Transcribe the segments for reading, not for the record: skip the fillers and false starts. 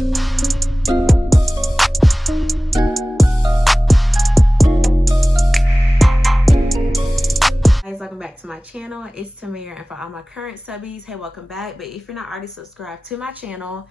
Welcome back to my channel. It's Tamir, and for all my current subbies, hey, welcome back. But if you're not already subscribed to my channel,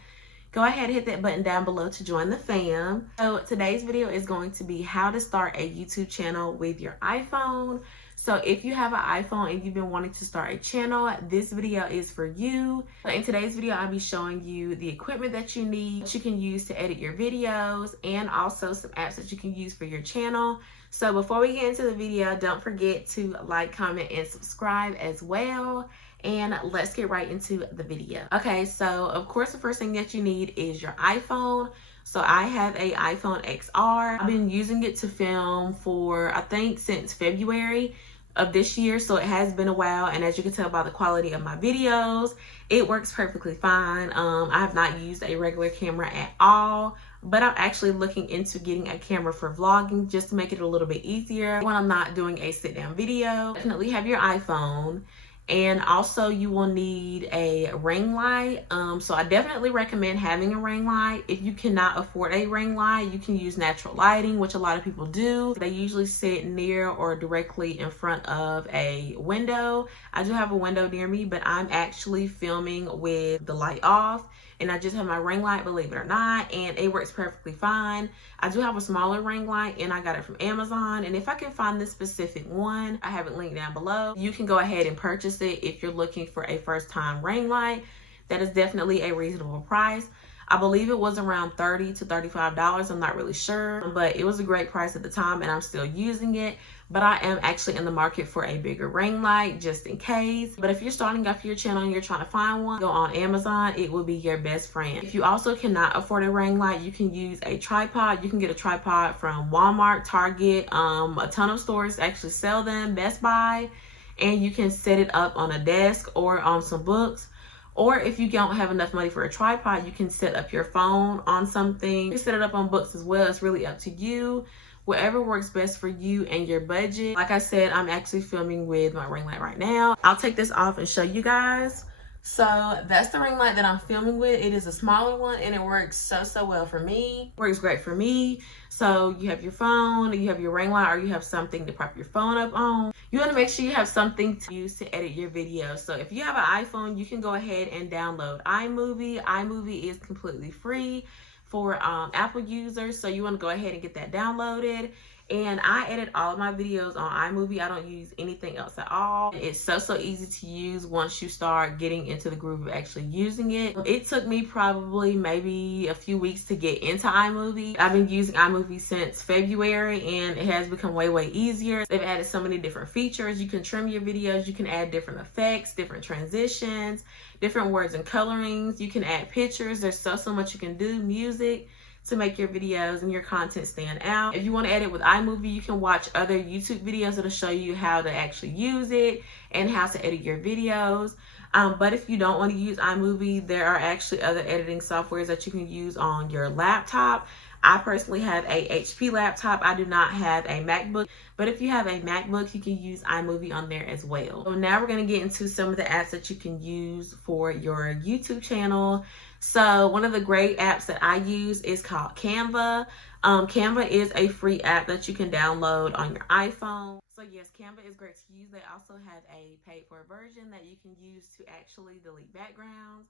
go ahead and hit that button down below to join the fam. So today's video is going to be how to start a YouTube channel with your iPhone. So if you have an iPhone and you've been wanting to start a channel, this video is for you. So in today's video, I'll be showing you the equipment that you need, what you can use to edit your videos, and also some apps that you can use for your channel. So before we get into the video, don't forget to like, comment, and subscribe as well. And let's get right into the video. Okay, so of course, the first thing that you need is your iPhone. So I have a iPhone XR. I've been using it to film for, I think, since February of this year. So it has been a while. And as you can tell by the quality of my videos, it works perfectly fine. I have not used a regular camera at all, but I'm actually looking into getting a camera for vlogging just to make it a little bit easier when I'm not doing a sit down video. Definitely have your iPhone. And also you will need a ring light. So I definitely recommend having a ring light. If you cannot afford a ring light, you can use natural lighting, which a lot of people do. They usually sit near or directly in front of a window. I do have a window near me, but I'm actually filming with the light off. And I just have my ring light, believe it or not, and it works perfectly fine. I do have a smaller ring light, and I got it from Amazon. And if I can find this specific one, I have it linked down below. You can go ahead and purchase it if you're looking for a first-time ring light. That is definitely a reasonable price. I believe it was around $30 to $35. I'm not really sure, but it was a great price at the time, and I'm still using it. But I am actually in the market for a bigger ring light just in case. But if you're starting off your channel and you're trying to find one, go on Amazon. It will be your best friend. If you also cannot afford a ring light, you can use a tripod. You can get a tripod from Walmart, Target, a ton of stores actually sell them, Best Buy, and you can set it up on a desk or on some books. Or if you don't have enough money for a tripod, you can set up your phone on something. You can set it up on books as well. It's really up to you. Whatever works best for you and your budget. Like I said, I'm actually filming with my ring light right now. I'll take this off and show you guys. So that's the ring light that I'm filming with. It is a smaller one and it works so well for me. Works great for me. So you have your phone, you have your ring light, or you have something to prop your phone up on. You want to make sure you have something to use to edit your video. So if you have an iPhone, you can go ahead and download iMovie. iMovie is completely free for Apple users, so you want to go ahead and get that downloaded. And I edit all of my videos on iMovie. I don't use anything else at all. It's so easy to use once you start getting into the groove of actually using it. It took me probably maybe a few weeks to get into iMovie. I've been using iMovie since February, and it has become way easier. They've added so many different features. You can trim your videos, you can add different effects, different transitions, different words and colorings. You can add pictures. There's so much you can do, music, to make your videos and your content stand out. If you want to edit with iMovie, you can watch other YouTube videos that'll show you how to actually use it and how to edit your videos. But if you don't want to use iMovie, there are actually other editing softwares that you can use on your laptop. I personally have a HP laptop. I do not have a MacBook, but if you have a MacBook, you can use iMovie on there as well. So now we're going to get into some of the apps that you can use for your YouTube channel. So one of the great apps that I use is called Canva. Canva is a free app that you can download on your iPhone. So yes, Canva is great to use. They also have a paid for version that you can use to actually delete backgrounds.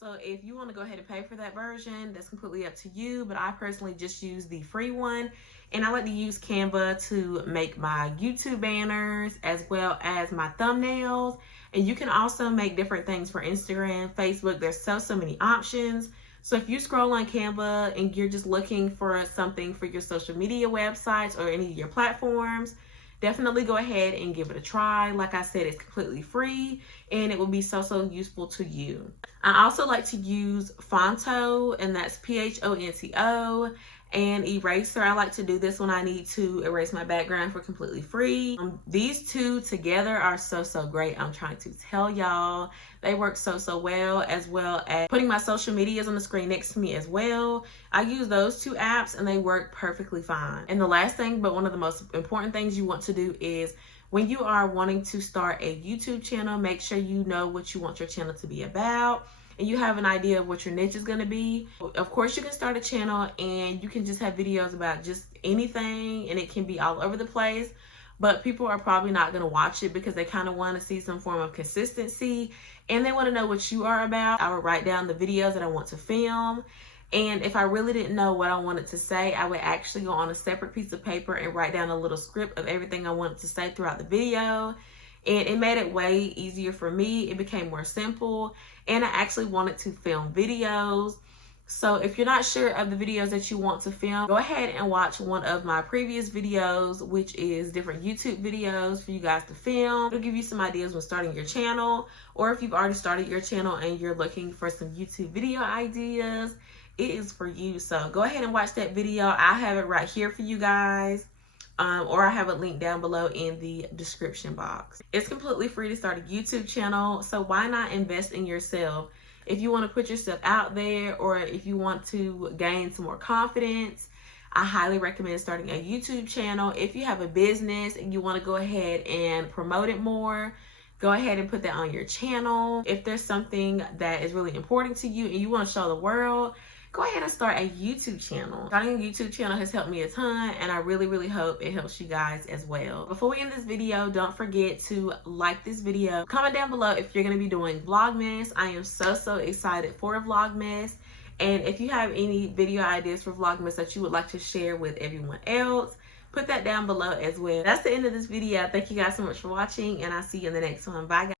So if you want to go ahead and pay for that version, that's completely up to you. But I personally just use the free one. And I like to use Canva to make my YouTube banners as well as my thumbnails. And you can also make different things for Instagram, Facebook. There's so many options. So if you scroll on Canva and you're just looking for something for your social media websites or any of your platforms, definitely go ahead and give it a try. Like I said, it's completely free and it will be so useful to you. I also like to use Fonto, and that's P-H-O-N-T-O, and Eraser. I like to do this when I need to erase my background for completely free. These two together are so great. I'm trying to tell y'all, they work so well, as well as putting my social medias on the screen next to me as well. I use those two apps and they work perfectly fine. And the last thing, but one of the most important things you want to do is when you are wanting to start a YouTube channel, make sure you know what you want your channel to be about. and you have an idea of what your niche is going to be, of course you can start a channel and you can just have videos about just anything, and it can be all over the place. But people are probably not going to watch it because they kind of want to see some form of consistency and they want to know what you are about. I would write down the videos that I want to film. And if I really didn't know what I wanted to say, I would actually go on a separate piece of paper and write down a little script of everything I wanted to say throughout the video. And it made it way easier for me. It became more simple. And I actually wanted to film videos. So if you're not sure of the videos that you want to film, go ahead and watch one of my previous videos, which is different YouTube videos for you guys to film. It'll give you some ideas when starting your channel, or if you've already started your channel and you're looking for some YouTube video ideas, it is for you. So go ahead and watch that video. I have it right here for you guys. Or I have a link down below in the description box. It's completely free to start a YouTube channel, so why not invest in yourself? If you want to put yourself out there, or if you want to gain some more confidence, I highly recommend starting a YouTube channel. If you have a business and you want to go ahead and promote it more, go ahead and put that on your channel. If there's something that is really important to you and you want to show the world, go ahead and start a YouTube channel. Starting a YouTube channel has helped me a ton, and I really hope it helps you guys as well. Before we end this video, don't forget to like this video. Comment down below if you're going to be doing Vlogmas. I am so excited for Vlogmas. And if you have any video ideas for Vlogmas that you would like to share with everyone else, put that down below as well. That's the end of this video. Thank you guys so much for watching, and I'll see you in the next one. Bye, guys.